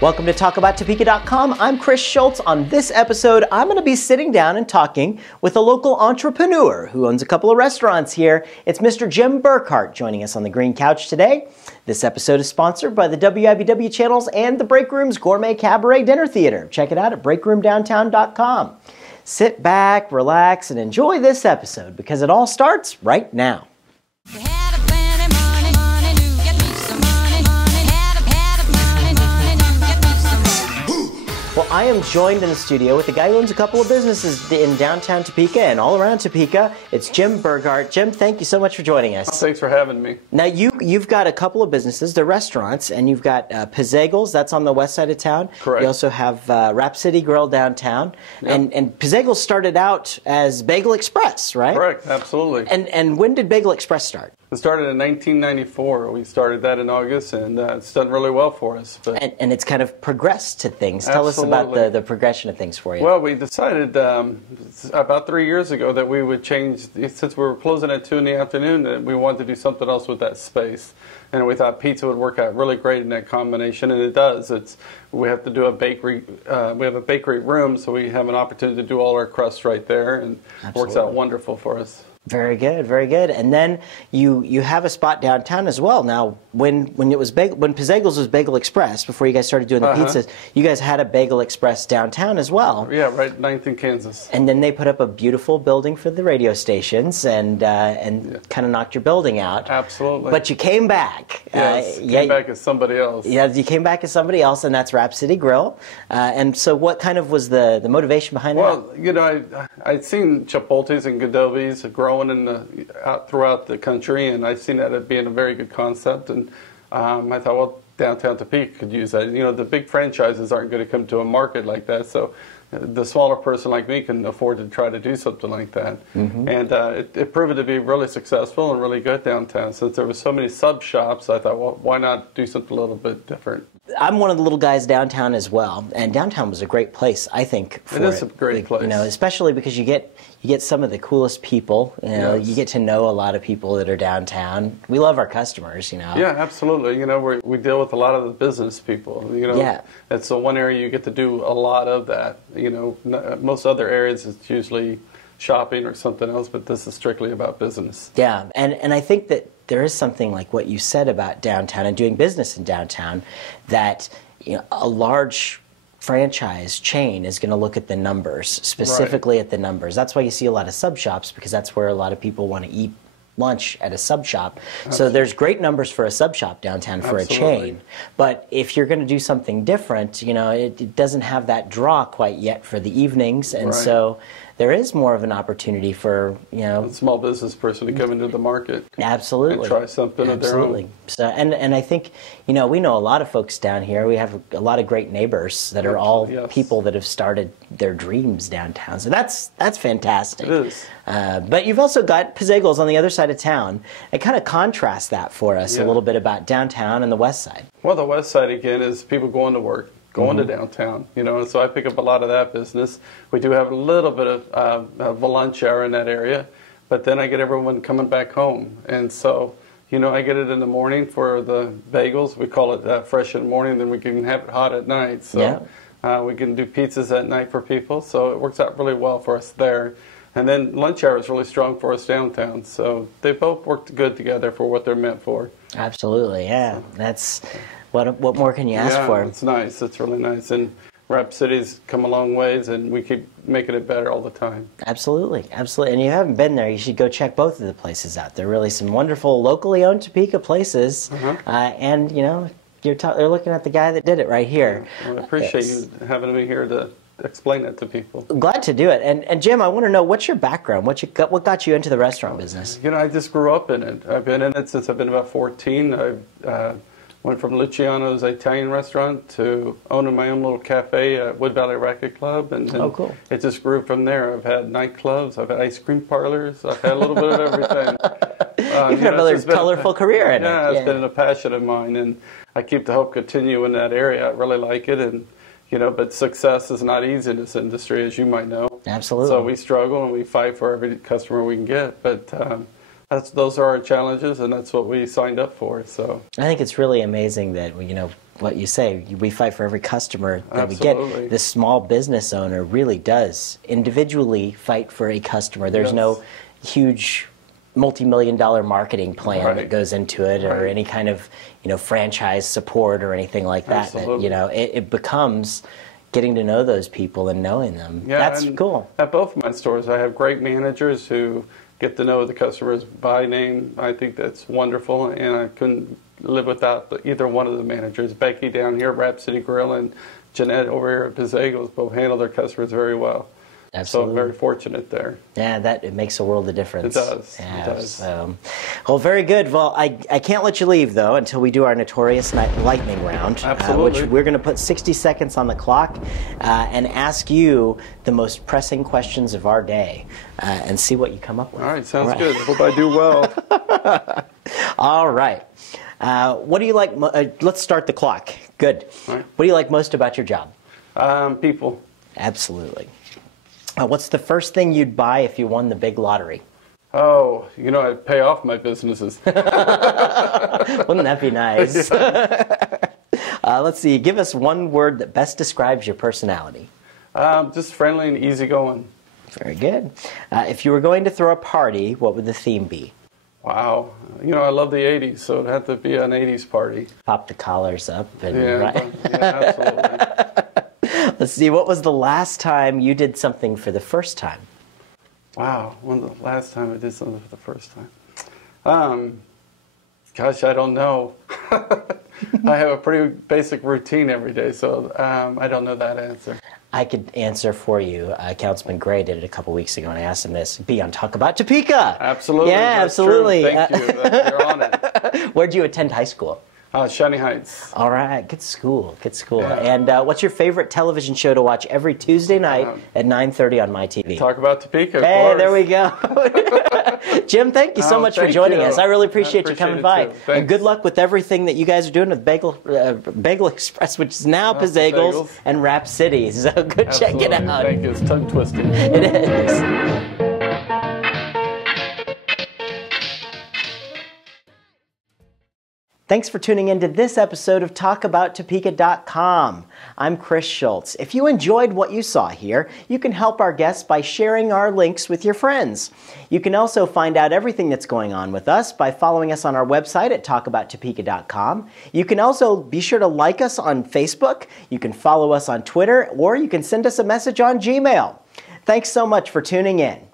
Welcome to TalkAboutTopeka.com. I'm Chris Schultz. On this episode, I'm going to be sitting down and talking with a local entrepreneur who owns a couple of restaurants here. It's Mr. Jim Burgardt joining us on the green couch today. This episode is sponsored by the WIBW channels and the Break Room's Gourmet Cabaret Dinner Theater. Check it out at breakroomdowntown.com. Sit back, relax, and enjoy this episode because it all starts right now. Well, I am joined in the studio with a guy who owns a couple of businesses in downtown Topeka and all around Topeka. It's Jim Burgardt. Jim, thank you so much for joining us. Oh, thanks for having me. Now, you've got a couple of businesses. They're restaurants, and you've got Pizagles, that's on the west side of town. Correct. You also have Rhapsody Grill downtown. Yep. And Pizagles started out as Bagel Express, right? Correct, absolutely. And when did Bagel Express start? It started in 1994. We started that in August, and it's done really well for us. But and it's kind of progressed to things. Absolutely. Tell us about the progression of things for you. Well, we decided about 3 years ago that we would change, since we were closing at 2 in the afternoon, that we wanted to do something else with that space. And we thought pizza would work out really great in that combination, and it does. We have to do a bakery. We have a bakery room, so we have an opportunity to do all our crusts right there, and it works out wonderful for us. Very good, very good. And then you have a spot downtown as well. Now, when Pizagles was Bagel Express, before you guys started doing the pizzas, you guys had a Bagel Express downtown as well. Yeah, right, 9th in Kansas. And then they put up a beautiful building for the radio stations and kind of knocked your building out. Absolutely. But you came back. Yes, came back as somebody else. Yeah, you came back as somebody else, and that's Rhapsody Grill. And so what kind of was the motivation behind that? Well, you know, I'd seen Chipotle's and Godobis growing out throughout the country, and I've seen that as being a very good concept. And I thought, well, downtown Topeka could use that. You know, the big franchises aren't going to come to a market like that, so the smaller person like me can afford to try to do something like that. Mm-hmm. And it proved to be really successful and really good downtown. Since there were so many sub shops, I thought, well, why not do something a little bit different? I'm one of the little guys downtown as well, and downtown was a great place, I think. It is a great place. You know, especially because you get some of the coolest people. You know, you get to know a lot of people that are downtown. We love our customers, you know. Yeah, absolutely. You know, we deal with a lot of the business people. You know, it's the one area you get to do a lot of that. You know, most other areas it's usually shopping or something else, but this is strictly about business. Yeah, and I think that there is something like what you said about downtown and doing business in downtown, that a large franchise chain is going to look at the numbers, specifically at the numbers. That's why you see a lot of sub shops, because that's where a lot of people want to eat lunch at a sub shop. So there's great numbers for a sub shop downtown for a chain. But if you're going to do something different, you know, it doesn't have that draw quite yet for the evenings, and so there is more of an opportunity for, you know, a small business person to come into the market. Absolutely. And try something of their own. So, and I think, you know, we know a lot of folks down here. We have a lot of great neighbors that are all people that have started their dreams downtown. So that's fantastic. It is. But you've also got Pizagles on the other side of town. And kind of contrast that for us a little bit about downtown and the west side. Well, the west side, again, is people going to work, going to downtown, you know, and so I pick up a lot of that business. We do have a little bit of a lunch hour in that area, but then I get everyone coming back home. And so, you know, I get it in the morning for the bagels. We call it fresh in the morning, then we can have it hot at night. So we can do pizzas at night for people, so it works out really well for us there. And then lunch hour is really strong for us downtown, so they both work good together for what they're meant for. Absolutely, yeah. That's what more can you ask for? Yeah, it's nice. It's really nice. And Rhapsody's come a long ways, and we keep making it better all the time. Absolutely, absolutely. And you haven't been there, you should go check both of the places out. They're really some wonderful locally owned Topeka places, and you know, they're looking at the guy that did it right here. Yeah. Well, I appreciate you having me here to explain that to people. Glad to do it. And Jim, I want to know, what's your background? What got you into the restaurant business? You know, I just grew up in it. I've been in it since I've been about 14. I went from Luciano's Italian restaurant to owning my own little cafe at Wood Valley Racquet Club, and cool. It just grew from there. I've had nightclubs, I've had ice cream parlors, I've had a little bit of everything. You've had a colorful career in it. Yeah, it's been a passion of mine, and I keep the hope continue in that area. I really like it, and you know, but success is not easy in this industry, as you might know. Absolutely. So we struggle and we fight for every customer we can get, but Those are our challenges, and that's what we signed up for. So I think it's really amazing that, you know, what you say, we fight for every customer that Absolutely. we get. The small business owner really does individually fight for a customer. There's Yes. no huge multi-million-dollar marketing plan Right. that goes into it, or Right. any kind of, you know, franchise support or anything like that. That, Absolutely. you know, it becomes getting to know those people and knowing them. yeah, That's and cool. At both of my stores, I have great managers who get to know the customers by name. I think that's wonderful, and I couldn't live without either one of the managers. Becky down here at Rap City Grill and Jeanette over here at Pizagles both handle their customers very well. Absolutely. So I'm very fortunate there. Yeah, it makes a world of difference. It does. Yeah, It does. So, well, very good. Well, I can't let you leave, though, until we do our notorious lightning round. Absolutely. Which we're going to put 60 seconds on the clock and ask you the most pressing questions of our day and see what you come up with. All right, sounds good. Hope I do well. All right. What do you like? Let's start the clock. Good. All right. What do you like most about your job? People. Absolutely. What's the first thing you'd buy if you won the big lottery? Oh, you know, I'd pay off my businesses. Wouldn't that be nice? Let's see. Give us one word that best describes your personality. Just friendly and easygoing. Very good. If you were going to throw a party, what would the theme be? Wow. You know, I love the 80s, so it'd have to be an 80s party. Pop the collars up. And, Yeah, right? yeah, absolutely. Let's see. What was the last time you did something for the first time? Wow, when the last time I did something for the first time? Gosh, I don't know. I have a pretty basic routine every day, so I don't know that answer. I could answer for you. Councilman Gray did it a couple weeks ago, and I asked him this. Be on Talk About Topeka. Absolutely. Yeah, that's absolutely. True. Thank you. You're on it. Where'd you attend high school? Shining Heights. All right, good school, good school. Yeah. And what's your favorite television show to watch every Tuesday night at 9:30 on MyTV? Talk About Topeka. Hey, there we go. Jim, thank you so much for thank joining you. us. I really appreciate you appreciate coming it by. too. And Thanks. good luck with everything that you guys are doing with Bagel Express, which is now Pizagles Pizagles. and Rap City. So go check it Absolutely. out. Thank you. It's tongue twisting. It is. Thanks for tuning in to this episode of TalkAboutTopeka.com. I'm Chris Schultz. If you enjoyed what you saw here, you can help our guests by sharing our links with your friends. You can also find out everything that's going on with us by following us on our website at TalkAboutTopeka.com. You can also be sure to like us on Facebook, you can follow us on Twitter, or you can send us a message on Gmail. Thanks so much for tuning in.